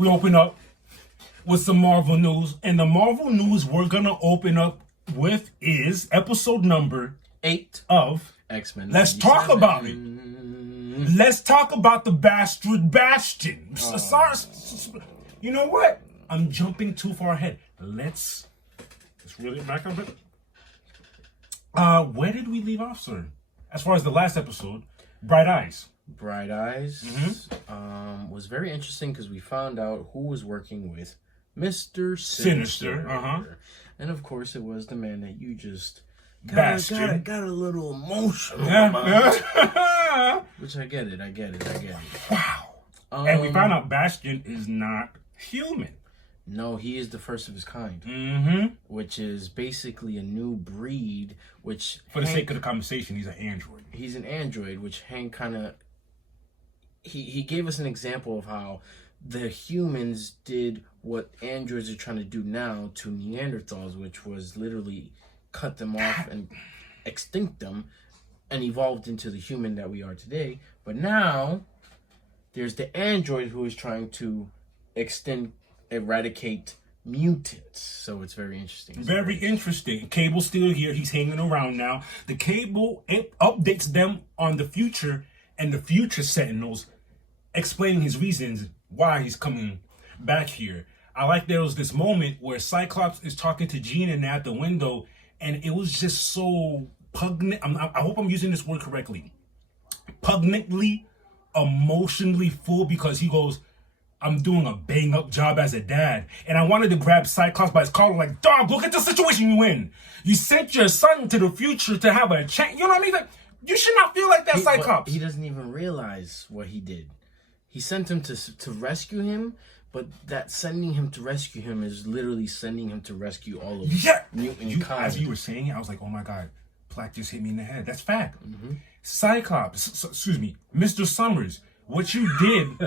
we open up with some Marvel news. And the Marvel news we're going to open up with is episode number 8 of X-Men. Let's talk about it. Let's talk about the bastard Bastion. Sorry, you know what? I'm jumping too far ahead. Let's reel it back a bit. Where did we leave off, sir? As far as the last episode, Bright Eyes. Bright Eyes was very interesting because we found out who was working with Mr. Sinister. And of course, it was the man that you just got a little emotional about. Which I get it. Wow. And we found out Bastion is not human. No, he is the first of his kind. Which is basically a new breed, which... For the sake of the conversation, he's an android. He's an android, which Hank kind of... He gave us an example of how the humans did what androids are trying to do now to Neanderthals, which was literally cut them off and extinct them and evolved into the human that we are today. But now, there's the android who is trying to eradicate mutants. So it's very interesting. Very interesting. Cable's still here. He's hanging around now. The Cable updates them on the future and the future Sentinels, explaining his reasons why he's coming back here. I like there was this moment where Cyclops is talking to Jean and at the window, and it was just so pungent. I hope I'm using this word correctly. Pugnantly, emotionally full, because he goes, I'm doing a bang up job as a dad. And I wanted to grab Cyclops by his collar like, dog, look at the situation you in. You sent your son to the future to have a chance. You know what I mean? Like, you should not feel like that, Cyclops. He doesn't even realize what he did. He sent him to rescue him, but that sending him to rescue him is literally sending him to rescue all of mutant kind. As you were saying it, I was like, oh my God, Plaque just hit me in the head. That's fact. Cyclops, Mr. Summers, what you did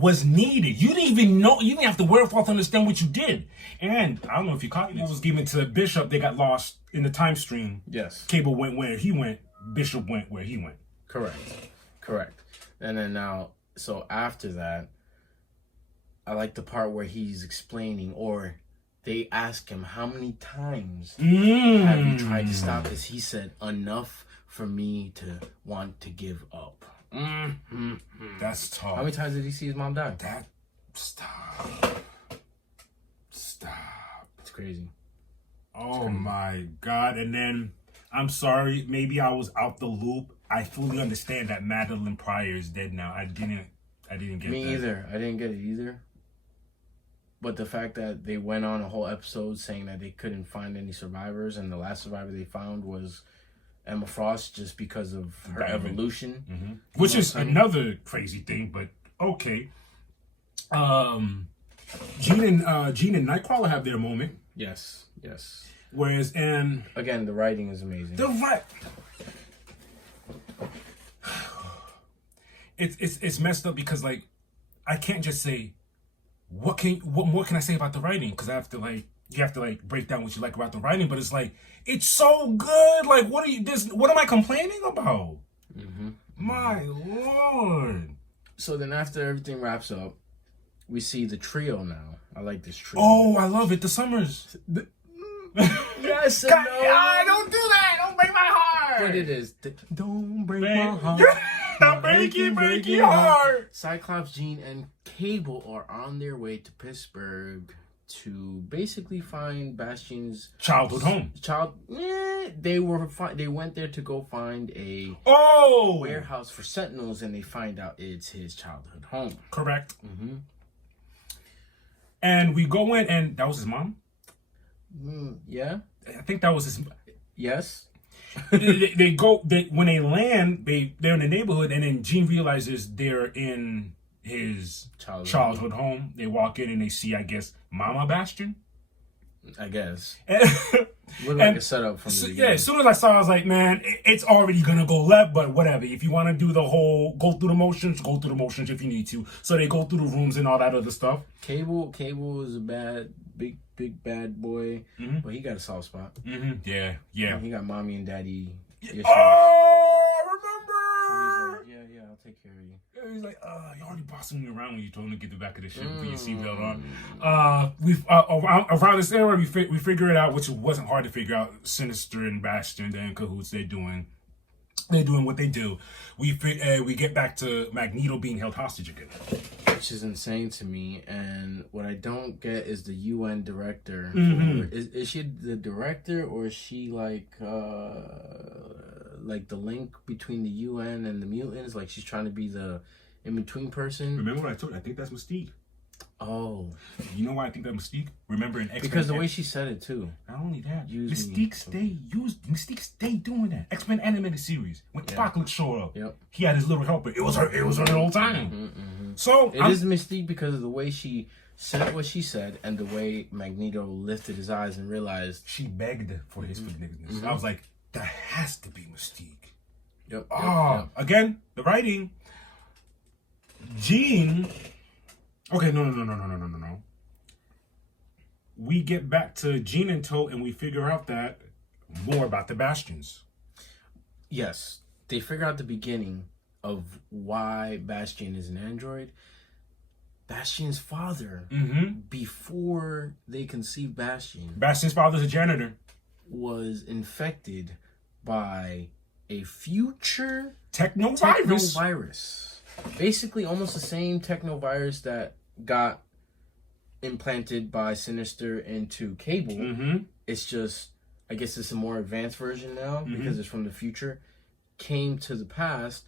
was needed. You didn't even know, you didn't have the wherewithal to understand what you did. And I don't know if you caught it, was given to Bishop. They got lost in the time stream. Yes. Cable went where he went, Bishop went where he went. Correct. And then now, so after that, I like the part where he's explaining, or they ask him, how many times have you tried to stop this? He said, enough for me to want to give up. That's tough. How many times did he see his mom die? Stop. It's crazy. Oh my God. And then, I'm sorry, maybe I was out the loop. I fully understand that Madeline Pryor is dead now. I didn't get Me that. either. I didn't get it either. But the fact that they went on a whole episode saying that they couldn't find any survivors, and the last survivor they found was Emma Frost, just because of her evolution. Which is another crazy thing, but okay. Jean and Nightcrawler have their moment. Yes. Whereas, and again, the writing is amazing. It's messed up because, like, I can't just say what more can I say about the writing, because I have to, like, you have to, like, break down what you like about the writing. But it's like, it's so good. Like, what am I complaining about? My Lord. So then after everything wraps up, we see the trio now. I like this trio. Oh, I love it. The Summers. Yes and no. Don't do that. Don't break my heart. But it is. Don't break my heart. Break your heart. Cyclops, Jean, and Cable are on their way to Pittsburgh to basically find Bastion's childhood home. They went there to go find a warehouse for Sentinels, and they find out it's his childhood home. Correct. And we go in, and that was his mom. Yeah, I think that was his. Yes. When they land, they're in the neighborhood, and then Jean realizes they're in his childhood home. They walk in and they see, I guess, Mama Bastion. I guess. Looked like a setup from the beginning. Yeah, as soon as I saw it, I was like, man, it's already gonna go left, but whatever. If you want to do the whole go through the motions if you need to. So they go through the rooms and all that other stuff. Cable is a big bad boy, but he got a soft spot. Yeah. He got mommy and daddy issues. Oh, I remember. So he's like, yeah, I'll take care of you. He's like, you already bossing me around when you told him to get the back of the ship and put your seatbelt on. We've around this era, we figure it out, which wasn't hard to figure out. Sinister and Bastion, they're in cahoots. They're doing what they do. We get back to Magneto being held hostage again, which is insane to me. And what I don't get is the UN director. Is she the director, or is she like the link between the UN and the mutants? Like she's trying to be the in between person. Remember what I told you? I think that's Mystique. Oh, you know why I think that Mystique? Remember in X-Men? Because the way she said it too. Not only that, Mystique stay doing that. X-Men animated series when Apocalypse showed up. Yep. He had his little helper. It was her the whole time. So it is Mystique because of the way she said what she said and the way Magneto lifted his eyes and realized she begged for his forgiveness. I was like, that has to be Mystique. Yep. Again, the writing. Jean. Okay, no. We get back to Jean and Toad, and we figure out that more about the Bastions. Yes, they figure out the beginning of why Bastion is an android. Bastion's father, before they conceived Bastion's father's a janitor, was infected by a future technovirus. Basically, almost the same technovirus that got implanted by Sinister into Cable. It's just, I guess it's a more advanced version now because it's from the future. Came to the past,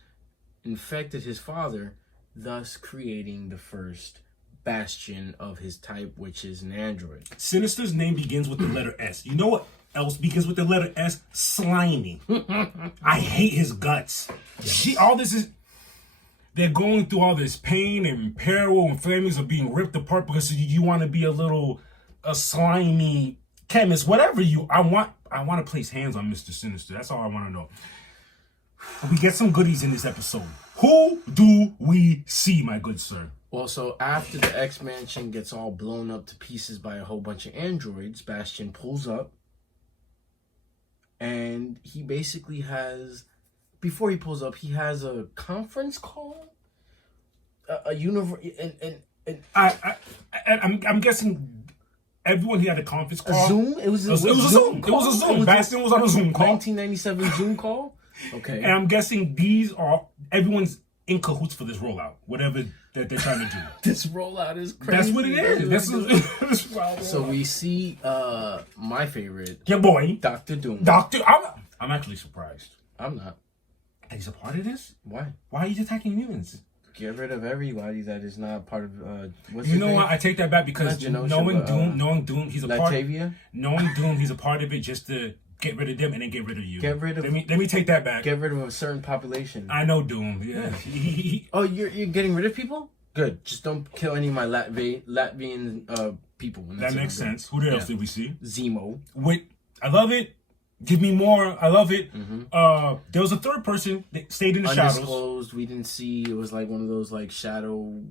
infected his father, thus creating the first Bastion of his type, which is an android. Sinister's name begins with the letter S. You know what else begins with the letter S? Slimy. I hate his guts. Yes. They're going through all this pain and peril and families are being ripped apart because you want to be a slimy chemist, whatever I want to place hands on Mr. Sinister. That's all I want to know. We get some goodies in this episode. Who do we see, my good sir? Well, so after the X-Mansion gets all blown up to pieces by a whole bunch of androids, Bastion pulls up and he basically has... Before he pulls up, he has a conference call, I'm guessing everyone he had a conference call. A Zoom. It was a Zoom. Bastion was on a Zoom call. 1997 Zoom call. Okay. And I'm guessing everyone's in cahoots for this rollout, whatever that they're trying to do. This rollout is crazy. That's what it is. So we see my favorite. Your boy, Dr. Doom. I'm actually surprised. I'm not. He's a part of this? Why? Why are you attacking mutants? Get rid of everybody that is not part of. You know what? I take that back because knowing Doom, he's a part. Knowing Doom, he's a part of it just to get rid of them and then get rid of you. Get rid of. Let me take that back. Get rid of a certain population. I know Doom. Yeah. Oh, you're getting rid of people? Good. Just don't kill any of my Latvian people. That makes sense. Who else did we see? Zemo. Wait, I love it. Give me more. I love it. There was a third person that stayed in the shadows. Undisclosed. We didn't see. It was like one of those like shadow.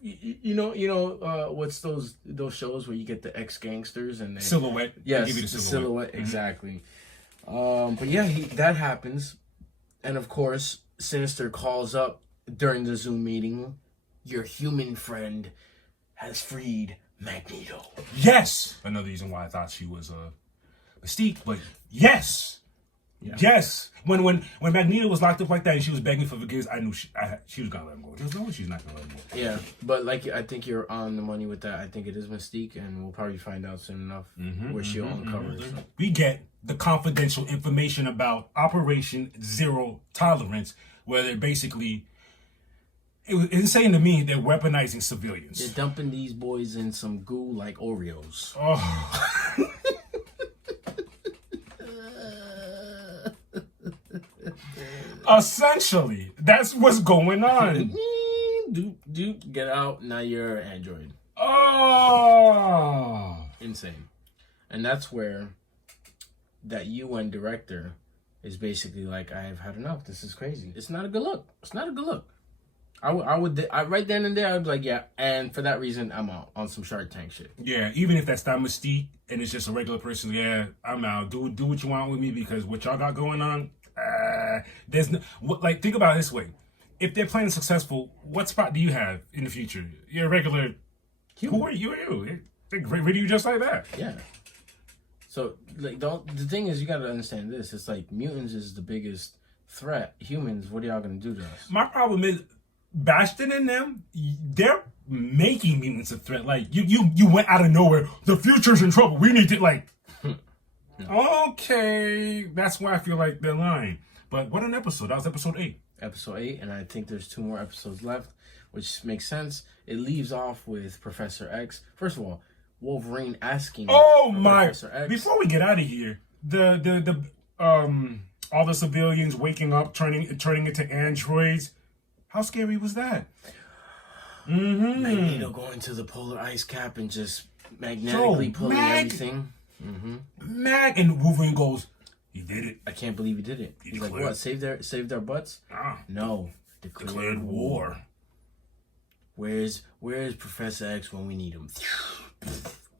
You know. What's those shows where you get the ex gangsters and they silhouette? Yes, give you the silhouette. Exactly. But yeah, that happens, and of course, Sinister calls up during the Zoom meeting. Your human friend has freed Magneto. Yes, another reason why I thought she was Mystique, but yes. When Magneto was locked up like that and she was begging for forgiveness, I knew she was gonna let him go. There's no way she's not gonna let him go. Yeah, but I think you're on the money with that. I think it is Mystique, and we'll probably find out soon enough where she'll uncover. So. We get the confidential information about Operation Zero Tolerance, where they're basically. It's insane to me they're weaponizing civilians. They're dumping these boys in some goo like Oreos. Oh. Essentially, that's what's going on. Get out, now you're an android. Oh. Insane. And that's where that UN director is basically like, I have had enough. This is crazy. It's not a good look. I would right then and there, I'd be like, yeah, and for that reason, I'm out on some Shark Tank shit. Yeah, even if that's not Mystique and it's just a regular person, yeah, I'm out. Do what you want with me because what y'all got going on, there's no, think about it this way. if their plan is successful, what spot do you have in the future? You're a regular. Human. Who are you? They get rid of you just like that. Yeah. So like, the thing is, you got to understand this. It's like mutants is the biggest threat. Humans, what are y'all gonna do to us? My problem is Bastion and them. They're making mutants a threat. Like you went out of nowhere. The future's in trouble. We need to like. Okay, that's why I feel like they're lying. But what an episode! That was episode 8. Episode 8, and I think there's 2 more episodes left, which makes sense. It leaves off with Professor X. First of all, Wolverine asking. Oh for my! Professor X. Before we get out of here, the all the civilians waking up, turning into androids. How scary was that? Mm-hmm. Magneto going to the polar ice cap and just magnetically pulling everything. Mm-hmm. Mag and Wolverine goes, he did it. I can't believe he did it. He's like, declared- what? Saved our butts? No. Declared war. Where's Professor X when we need him?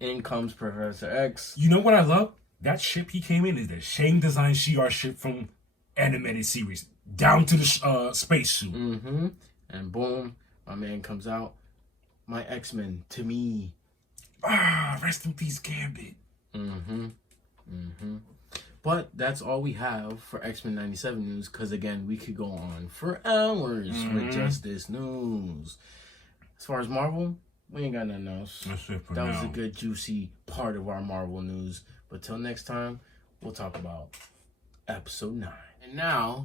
In comes Professor X. You know what I love? That ship he came in is the same design Shi'ar ship from animated series. Down to the spacesuit. Mm-hmm. And boom, my man comes out. My X-Men to me. Rest in peace, Gambit. Mm-hmm. Mm-hmm. But that's all we have for X-Men 97 news, because again, we could go on for hours with just this news. As far as Marvel, we ain't got nothing else. That's it for That now. was a good, juicy part of our Marvel news. But till next time, we'll talk about episode 9. And now,